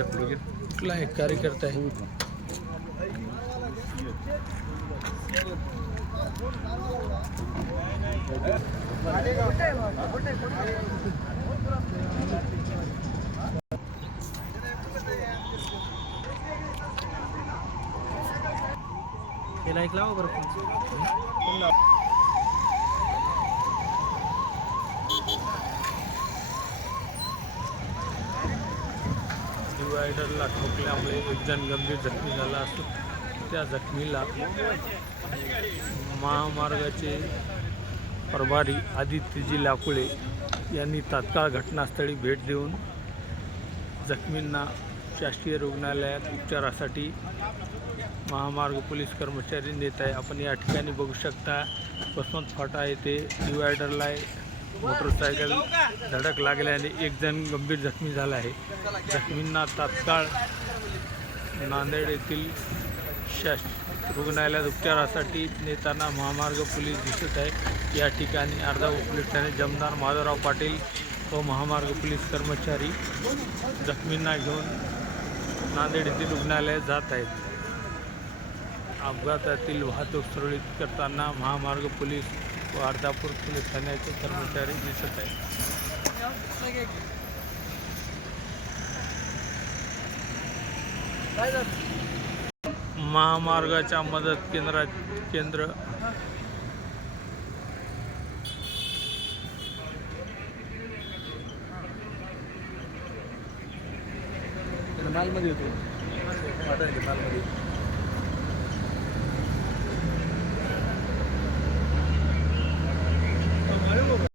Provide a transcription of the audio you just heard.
कुठला एक कार्यकर्ता आहे? त्याला एक लावा बरं. डिवायडरला ठोकल्यामुळे एक जण गंभीर जखमी झाला असून त्या जखमीला महामार्गाचे प्रभारी आदित्यजी लाकुळे यांनी तात्काळ घटनास्थळी भेट देऊन जखमींना शासकीय रुग्णालयात उपचारासाठी महामार्ग पोलीस कर्मचारी नेत आहे. आपण या ठिकाणी बघू शकता वसंत फाटा येथे डिवायडरला मोटरसायकल धडक लागल्याने एक जण गंभीर जखमी झाला आहे. जखमींना तात्काळ नांदेड येथील शास रुग्णालयात उपचारासाठी नेताना महामार्ग पोलीस दिसत आहे. या ठिकाणी अर्धा पोलीस ठाणे जमदार माधवराव पाटील व महामार्ग पोलीस कर्मचारी जखमींना घेऊन नांदेड येथील रुग्णालयात जात आहेत. अपघातातील वाहतूक सुरळीत करताना महामार्ग पोलीस अर्धापूर पोलीस ठाण्याचे कर्मचारी दिसत आहेत. महामार्गाच्या मदत केंद्रात केंद्र. मालमध्ये होतो. मालमध्ये